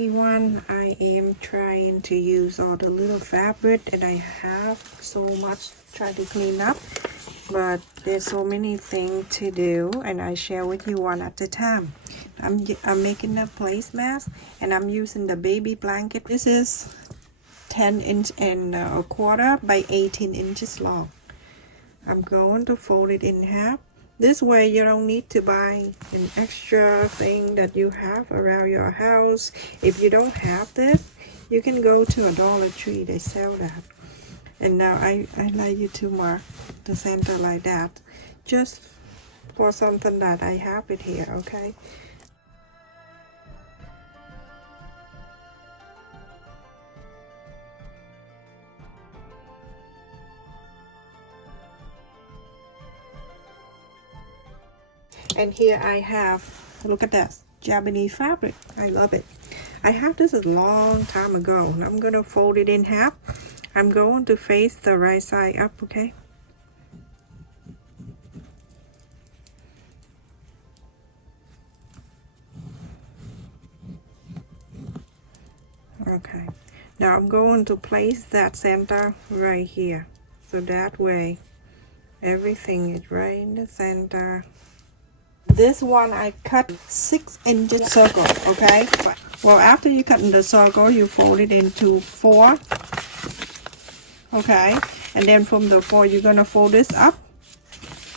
everyone. I am trying to use all the little fabric and I have so much try to clean up, but there's so many things to do and I share with you one at a time. I'm making a placemat and I'm using the baby blanket. This is 10 inch and a quarter by 18 inches long. I'm going to fold it in half. This way you don't need to buy an extra thing that you have around your house. If you don't have this, you can go to a Dollar Tree, they sell that. And now I like you to mark the center like that, just for something that I have it here, okay? And here I have, look at that, Japanese fabric. I love it. I have this a long time ago. I'm going to fold it in half. I'm going to face the right side up, okay? Okay. Now I'm going to place that center right here. So that way, everything is right in the center. This one I cut 6 inches circle, okay? Well, after you cut in the circle, you fold it into 4, okay? And then from the 4, you're gonna fold this up.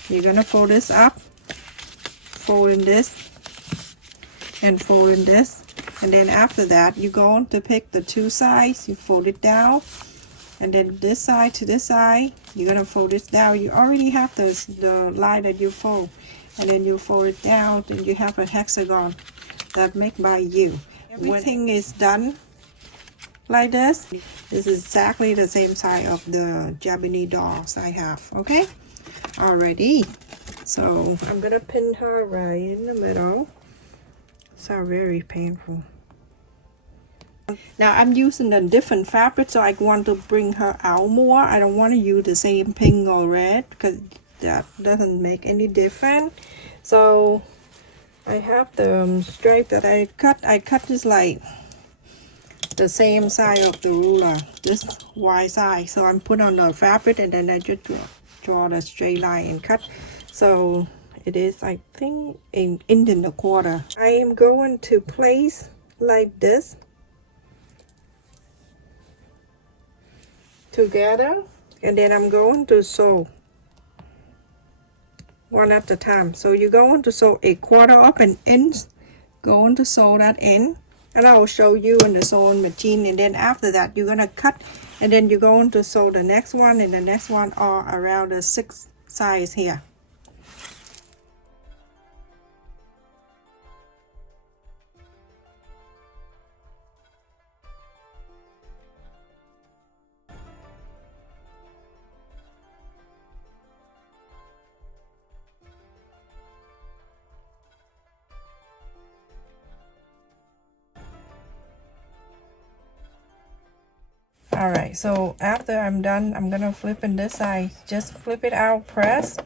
You're gonna fold this up, fold in this, and fold in this. And then after that, you're going to pick the 2 sides, you fold it down, and then this side to this side, you're gonna fold this down. You already have the line that you fold. And then you fold it down and you have a hexagon that made by you. Everything is done like this. This is exactly the same size of the Japanese dolls I have, okay? Alrighty, so I'm gonna pin her right in the middle. So very painful. Now I'm using a different fabric, so I want to bring her out more. I don't want to use the same pink or red because that doesn't make any difference. So I have the stripe that I cut this like the same size of the ruler, this wide side. So I'm put on the fabric and then I just draw the straight line and cut. So it is, I think, an inch and a quarter. I am going to place like this together, and then I'm going to sew one at a time. So you're going to sew a quarter of an inch, going to sew that in, and I will show you in the sewing machine. And then after that you're gonna cut, and then you're going to sew the next one and the next one all around the 6 size here. Alright, so after I'm done, I'm gonna flip in this side. Just flip it out, press.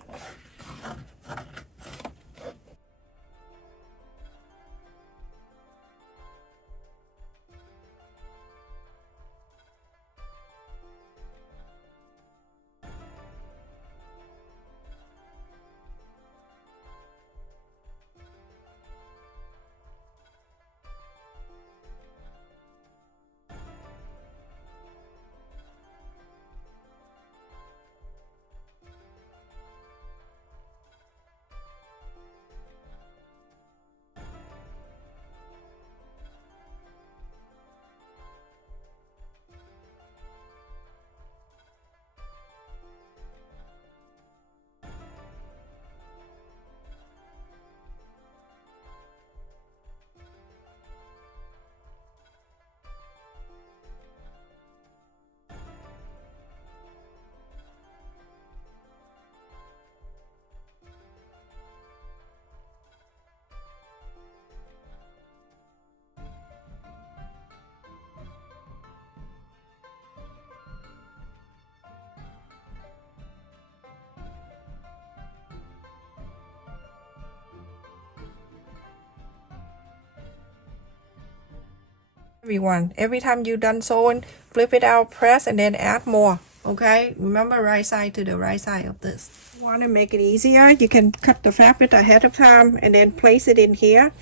Everyone, every time you done sewing, flip it out, press, and then add more. Okay, remember right side to the right side of this. Want to make it easier, you can cut the fabric ahead of time and then place it in here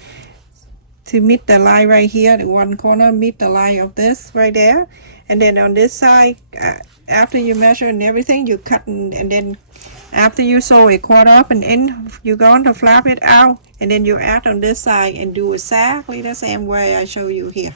to meet the line right here. The one corner meet the line of this right there, and then on this side, after you measure and everything, you cut and then after you sew it 1/4 inch, you're going to flap it out, and then you add on this side and do exactly the same way I show you here.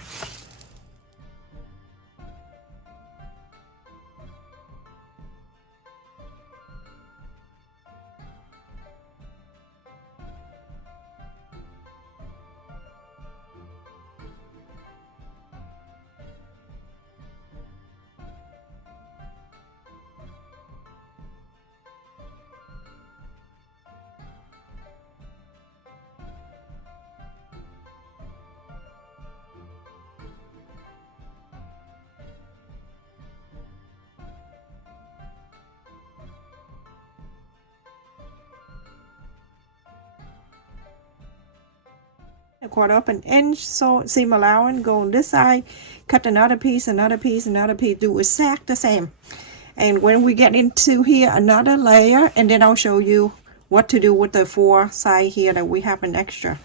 A 1/4 inch so seam allowance, go on this side, cut another piece, another piece, another piece, do exact the same. And when we get into here, another layer, and then I'll show you what to do with the 4 side here that we have an extra.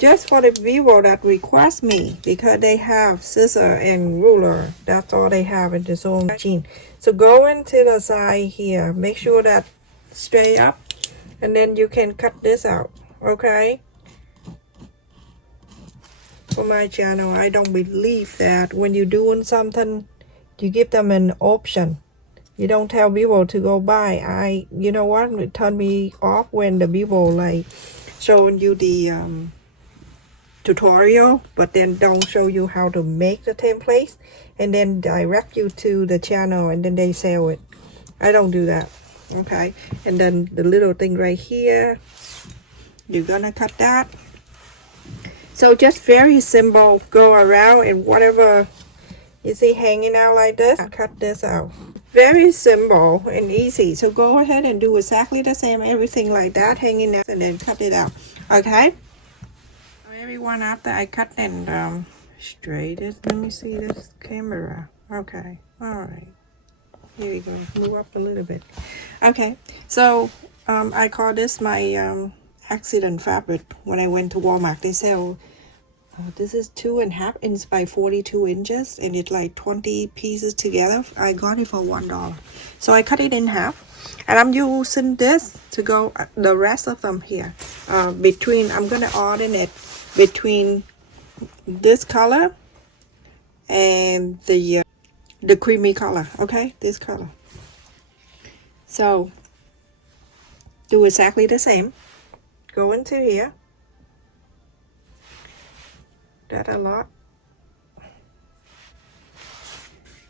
Just for the viewer that request me, because they have scissor and ruler, that's all they have in the sewing machine. So go into the side here, make sure that straight up, and then you can cut this out. Okay, for my channel, I don't believe that when you're doing something, you give them an option. You don't tell people to go buy. You know what, it turned me off when the people like showing you the tutorial, but then don't show you how to make the templates, and then direct you to the channel, and then they sell it. I don't do that. Okay, and then the little thing right here, you're gonna cut that. So just very simple, go around and whatever you see hanging out like this, cut this out. Very simple and easy. So go ahead and do exactly the same, everything like that hanging out, and then cut it out. Okay, everyone, after I cut and straight it, let me see this camera. Okay, all right, here we go, move up a little bit. Okay, so I call this my accident fabric. When I went to Walmart, they sell this is 2.5 inches by 42 inches, and it's like 20 pieces together. I got it for $1, so I cut it in half, and I'm using this to go the rest of them here between. I'm gonna alternate between this color and the creamy color. Okay, this color. So do exactly the same, go into here, that a lot.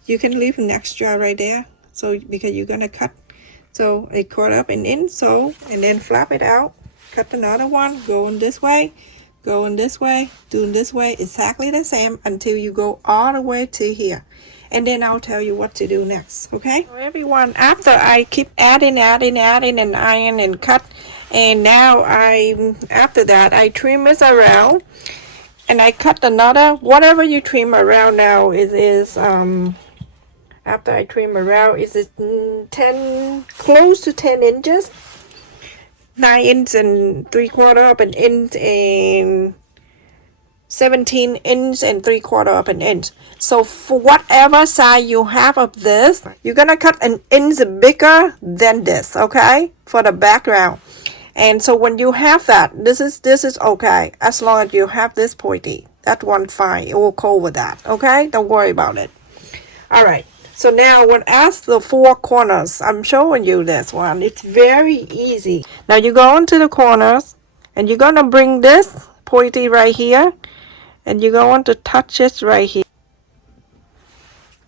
You can leave an extra right there, so because you're gonna cut, so a 1/4 inch, so, and then flap it out, cut another one, going this way, going this way, doing this way, exactly the same until you go all the way to here. and then I'll tell you what to do next, okay? So everyone, after I keep adding and iron and cut, and now after that I trim this around, and I cut another, whatever you trim around now is after I trim around is 10, close to 10 inches, 9 inches and 3/4 of an inch, and 17 inches and 3/4 of an inch. So for whatever size you have of this, you're gonna cut an inch bigger than this, okay, for the background. And so when you have that, this is okay, as long as you have this pointy. That one fine, it will cover that, okay? Don't worry about it. All right. So now when as the 4 corners, I'm showing you this one. It's very easy. Now you go into the corners, and you're gonna bring this pointy right here, and you're going to touch it right here.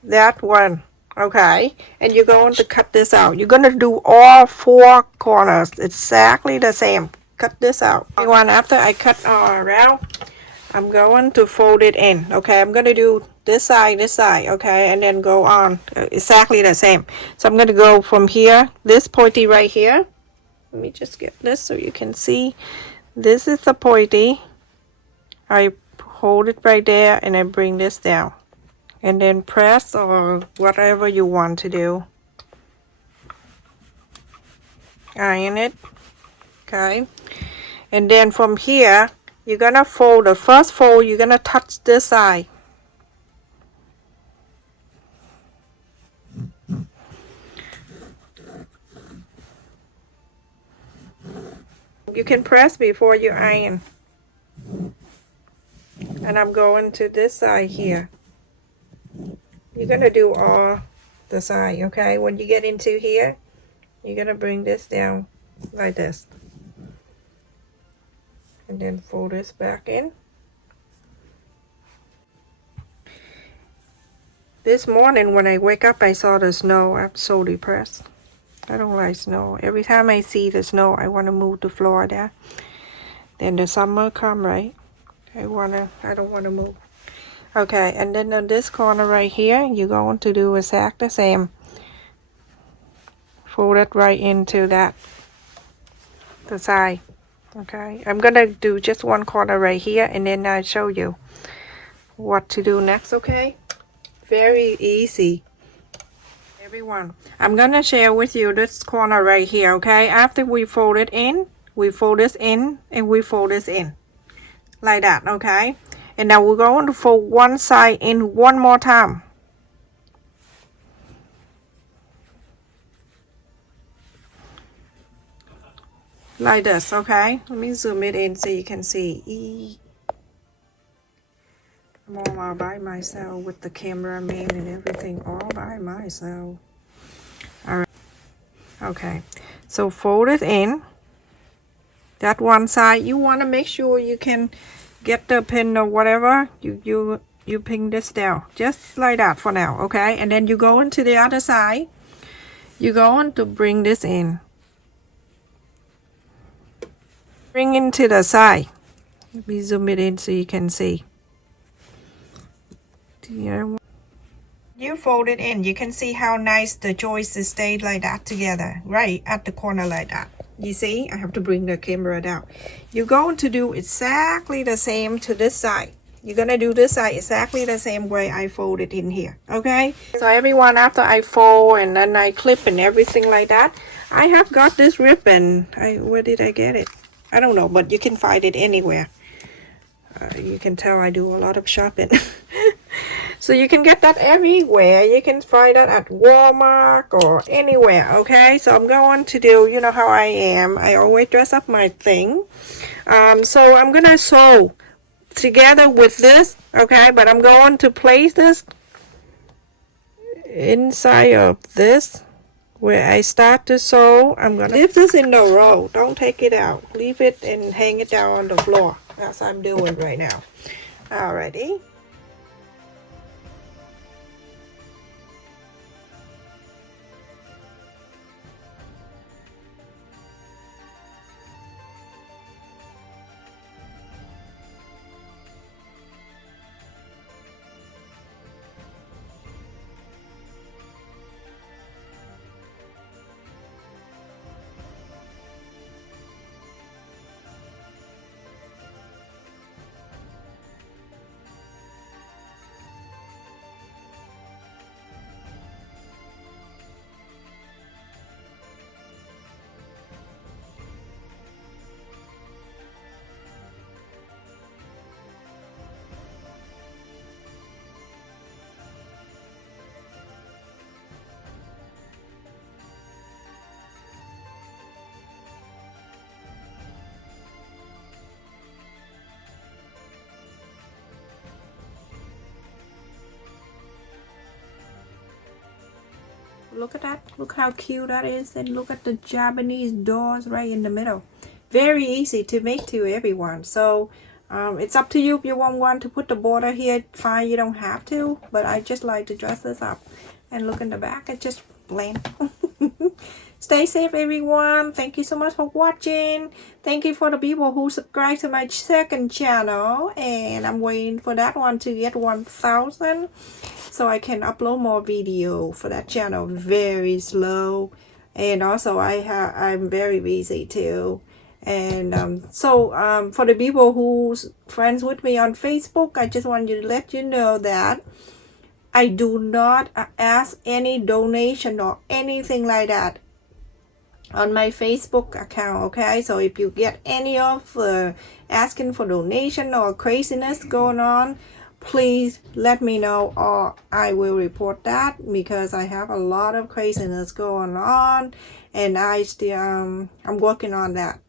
That one, okay? And you're going to cut this out. You're going to do all 4 corners exactly the same. Cut this out. One after I cut all around, I'm going to fold it in, okay? I'm going to do this side, okay? And then go on exactly the same. So I'm going to go from here, this pointy right here. Let me just get this so you can see. This is the pointy. I hold it right there, and I bring this down, and then press or whatever you want to do. Iron it, okay? And then from here, you're gonna fold the first fold, you're gonna touch this side. You can press before you iron. And I'm going to this side here. You're gonna do all the side, okay? When you get into here, you're gonna bring this down like this, and then fold this back in. This morning when I wake up, I saw the snow. I'm so depressed. I don't like snow. Every time I see the snow, I want to move to Florida. Then the summer come, right? I don't want to move. Okay, and then on this corner right here, you're going to do exactly the same. Fold it right into the side. Okay, I'm gonna do just one corner right here, and then I'll show you what to do next, okay? Very easy. Everyone, I'm gonna share with you this corner right here, okay? After we fold it in, we fold this in, and we fold this in. Like that, okay? And now we're going to fold one side in one more time. Like this, okay? Let me zoom it in so you can see. I'm all by myself with the cameraman and everything, all by myself. Alright. Okay. So fold it in. That one side, you want to make sure you can get the pin or whatever. You pin this down. Just like that for now, okay? And then you go into the other side. You're going to bring this in. Bring into the side. Let me zoom it in so you can see. You fold it in. You can see how nice the joists stay like that together, right at the corner like that. You see, I have to bring the camera down. You're going to do exactly the same to this side. You're gonna do this side exactly the same way I fold it in here, okay? So everyone, after I fold and then I clip and everything like that, I have got this ribbon. Where did I get it? I don't know, but you can find it anywhere. You can tell I do a lot of shopping. So you can get that everywhere. You can find that at Walmart or anywhere, okay? So I'm going to do, you know how I am. I always dress up my thing. So I'm going to sew together with this, okay? But I'm going to place this inside of this where I start to sew. I'm going to leave this in the row. Don't take it out. Leave it and hang it down on the floor. That's what I'm doing right now. Alrighty. Look at that. Look how cute that is. And look at the Japanese doors right in the middle. Very easy to make to everyone. So it's up to you. If you want to put the border here, fine, you don't have to. But I just like to dress this up. And look in the back, it's just plain. Stay safe, everyone. Thank you so much for watching. Thank you for the people who subscribe to my second channel. And I'm waiting for that one to get 1,000. So I can upload more video for that channel. Very slow. And also I'm very busy too. And for the people who's friends with me on Facebook, I just want to let you know that I do not ask any donation or anything like that on my Facebook account, okay? So if you get any of asking for donation or craziness going on, please let me know, or I will report that, because I have a lot of craziness going on, and I'm working on that.